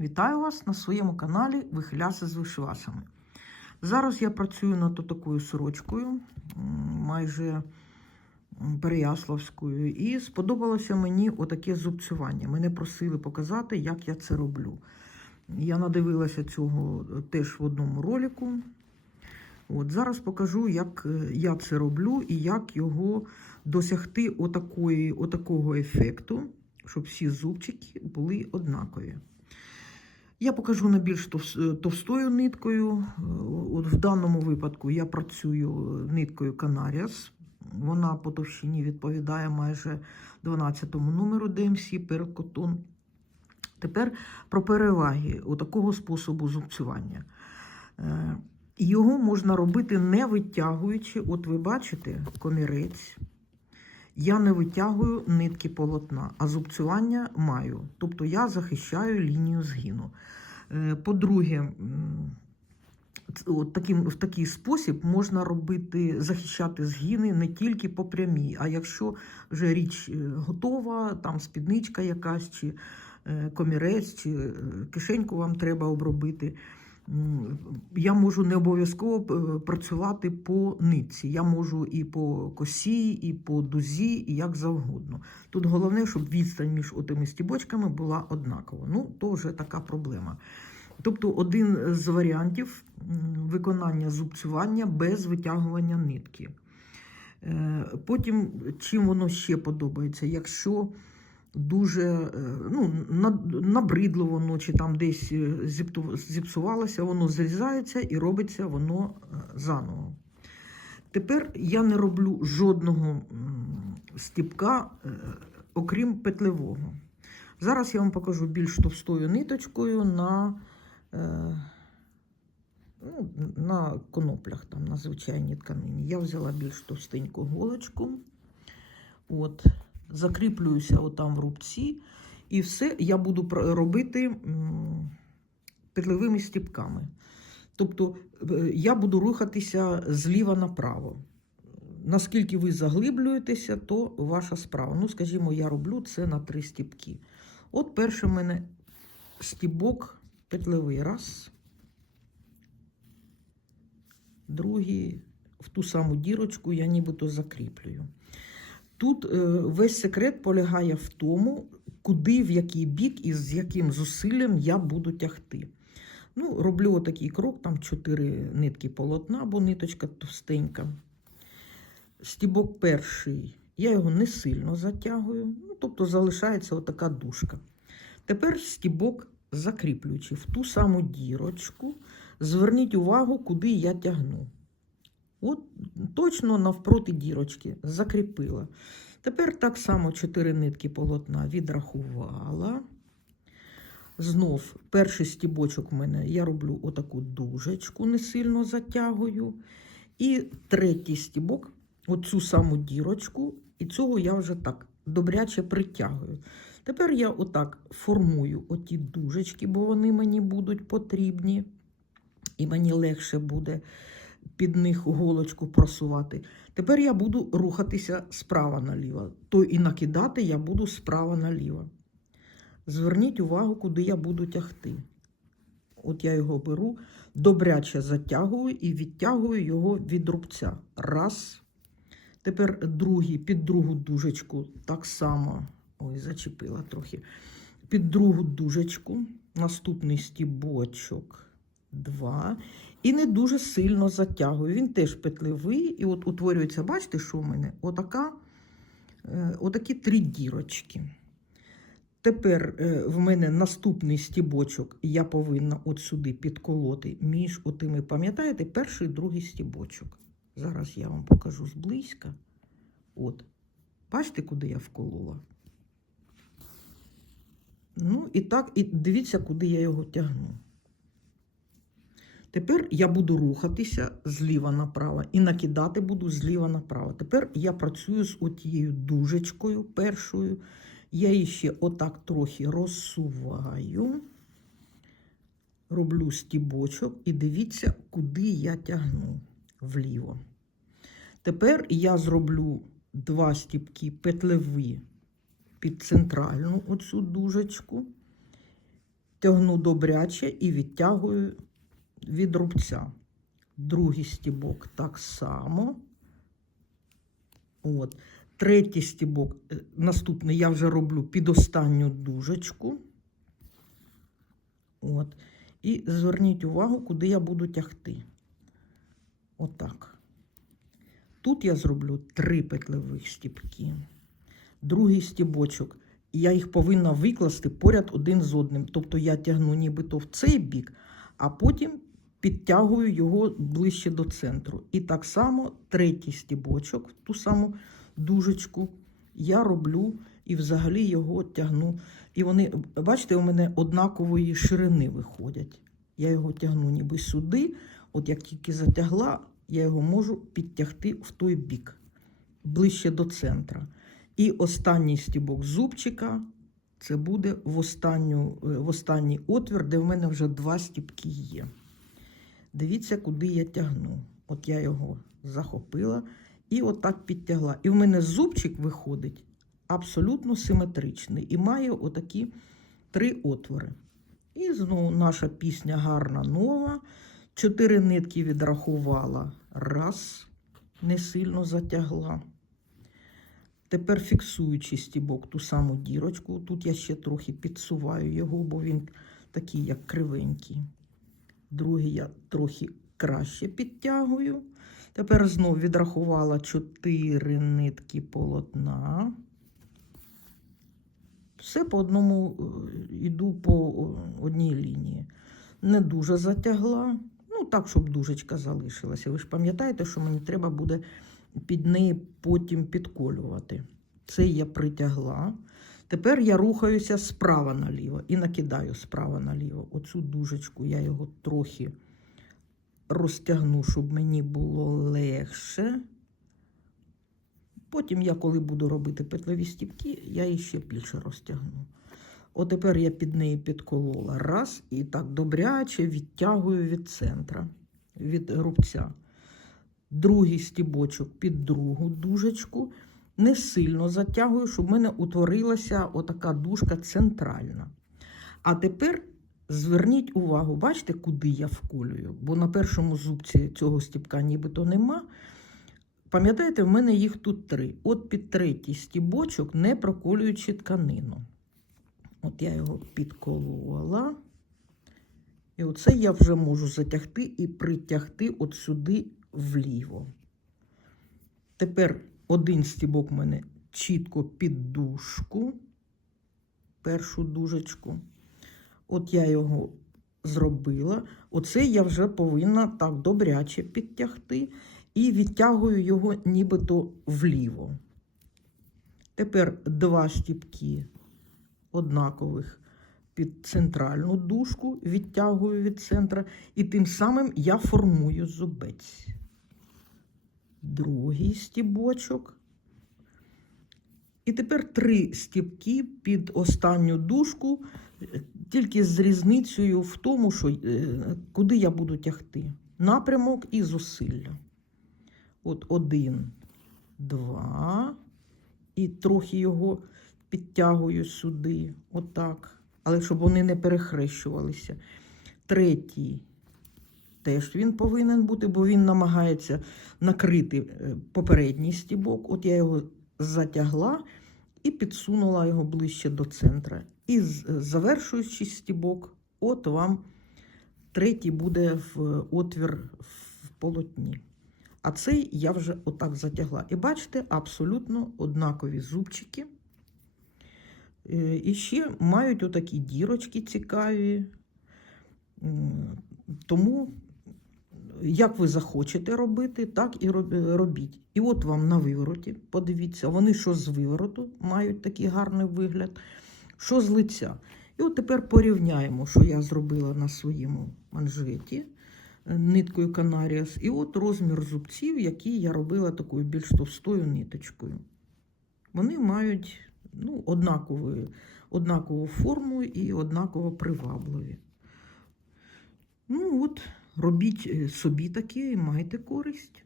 Вітаю вас на своєму каналі Вихиляси з вишивасами. Зараз я працюю над такою сорочкою, майже переяславською, і сподобалося мені отаке зубцювання. Мене просили показати, як я це роблю. Я надивилася цього теж в одному ролику. От, зараз покажу, як е, я це роблю і як його досягти отакої, отакого ефекту, щоб всі зубчики були однакові. Я покажу на більш товстою ниткою. Е, От в даному випадку я працюю ниткою Canarias. Вона по товщині відповідає майже 12 номеру DMC Перкотон. Тепер про переваги такого способу зубцювання. Е, Його можна робити не витягуючи, от ви бачите, комірець. Я не витягую нитки полотна, а зубцювання маю. Тобто я захищаю лінію згину. Е, По-друге, таким, в такий спосіб можна робити, захищати згини не тільки по прямій, а якщо вже річ е, готова, там спідничка якась, чи е, комірець, чи кишеньку вам треба обробити. Я можу не обов'язково е, працювати по нитці. Я можу і по косі, і по дузі, і як завгодно. Тут головне, щоб відстань між отими стібочками була однакова. Ну, то вже така проблема. Тобто один з варіантів виконання зубцювання без витягування нитки. Е, Потім, чим воно ще подобається, якщо дуже е, ну, набридло воно, чи там десь е, зіпсувалося, воно зрізається і робиться воно е, заново. Тепер я не роблю жодного стіпка, окрім петлевого. Зараз я вам покажу більш товстою ниточкою на, ну, на коноплях, там, на звичайній тканині. Я взяла більш товстеньку голочку. От, закріплююся отам в рубці, і все я буду робити м, петлевими стіпками. Тобто е, я буду рухатися зліва направо. Наскільки ви заглиблюєтеся, то ваша справа. Ну, скажімо, я роблю це на три стіпки. От перший в мене стібок петлевий. Раз. Другий в ту саму дірочку я нібито закріплюю. Тут е, весь секрет полягає в тому, куди, в який бік і з яким зусиллям я буду тягти. Ну, роблю отакий крок, там 4 нитки полотна, бо ниточка товстенька. Стібок перший, я його не сильно затягую, ну, тобто залишається отака дужка. Тепер стібок закріплюючи в ту саму дірочку, зверніть увагу, куди я тягну. От точно навпроти дірочки закріпила. Тепер так само 4 нитки полотна відрахувала. Знов перший стібочок у мене я роблю отаку дужечку, не сильно затягую. І третій стібок, оцю саму дірочку, і цього я вже так добряче притягую. Тепер я отак формую оті дужечки, бо вони мені будуть потрібні, і мені легше буде під них голочку просувати. Тепер я буду рухатися справа наліво. То і накидати я буду справа наліво. Зверніть увагу, куди я буду тягти. От я його беру, добряче затягую і відтягую його від рубця. Раз. Тепер другий, під другу дужечку, так само. Ой, зачепила трохи. Під другу дужечку, наступний стібочок. Два. І не дуже сильно затягую. Він теж петлевий. І от утворюється, бачите, що в мене? Отака, е, отакі три дірочки. Тепер е, в мене наступний стібочок, я повинна от сюди підколоти між отими, пам'ятаєте, перший і другий стібочок. Зараз я вам покажу зблизька. От. Бачите, куди я вколола? Ну, і так, і дивіться, куди я його тягну. Тепер я буду рухатися зліва направо і накидати буду зліва направо. Тепер я працюю з отією дужечкою першою. Я її ще отак трохи розсуваю, роблю стібочок і дивіться, куди я тягну вліво. Тепер я зроблю два стібки петлеві під центральну оцю дужечку. тягну добряче і відтягую від рубця. Другий стібок так само. От. Третій стібок, е, наступний я вже роблю під останню дужечку. От. І зверніть увагу, куди я буду тягти. Отак. Тут я зроблю три петлевих стібки. Другий стібочок. Я їх повинна викласти поряд один з одним. Тобто я тягну нібито в цей бік, а потім підтягую його ближче до центру. І так само третій стібочок, ту саму дужечку, я роблю і взагалі його тягну. І вони, бачите, у мене однакової ширини виходять. Я його тягну ніби сюди. От як тільки затягла, я його можу підтягти в той бік, ближче до центра. І останній стібок зубчика це буде в, е, в останній отвір, де в мене вже два стібки є. Дивіться, куди я тягну. От я його захопила і отак підтягла. І в мене зубчик виходить абсолютно симетричний і має отакі три отвори. І знову наша пісня гарна нова. Чотири нитки відрахувала. Раз, не сильно затягла. Тепер фіксуючи стібок ту саму дірочку. Тут я ще трохи підсуваю його, бо він такий, як кривенький. Другий я трохи краще підтягую. Тепер знов відрахувала 4 нитки полотна. Все по одному йду по одній лінії. Не дуже затягла. Ну, так, щоб дужечка залишилася. Ви ж пам'ятаєте, що мені треба буде під неї потім підколювати. Це я притягла. Тепер я рухаюся справа наліво і накидаю справа наліво. Оцю дужечку я його трохи розтягну, щоб мені було легше. Потім я, коли буду робити петлеві стіпки, я її ще більше розтягну. От тепер я під неї підколола. Раз, і так добряче відтягую від центра, від рубця. Другий стібочок під другу дужечку. Не сильно затягую, щоб в мене утворилася отака дужка центральна. А тепер зверніть увагу, бачите, куди я вколюю? Бо на першому зубці цього стібка нібито нема. Пам'ятаєте, в мене їх тут три. От під третій стібочок, не проколюючи тканину. От я його підколола. І оце я вже можу затягти і притягти от сюди вліво. Тепер один стібок в мене чітко під дужку, першу дужечку. От я його зробила. Оце я вже повинна так добряче підтягти і відтягую його нібито вліво. Тепер два стібки однакових під центральну дужку, відтягую від центра, і тим самим я формую зубець. Другий стібочок. І тепер три стібки під останню дужку, тільки з різницею в тому, що е, куди я буду тягти. Напрямок і зусилля. От один, два. І трохи його підтягую сюди, отак. Але щоб вони не перехрещувалися. Третій. Теж він повинен бути, бо він намагається накрити е, попередній стібок. От я його затягла і підсунула його ближче до центра. І завершуючи стібок, от вам третій буде в отвір в полотні. А цей я вже отак затягла. І бачите, абсолютно однакові зубчики. Е, і ще мають отакі дірочки цікаві. Тому, як ви захочете робити, так і робіть. І от вам на вивороті, подивіться, вони що з вивороту мають такий гарний вигляд, що з лиця. І от тепер порівняємо, що я зробила на своєму манжеті е, ниткою Канаріас. І от розмір зубців, які я робила такою більш товстою ниточкою. Вони мають ну, однакову, однакову форму і однаково привабливі. Ну, от, робіть е, собі таке і майте користь.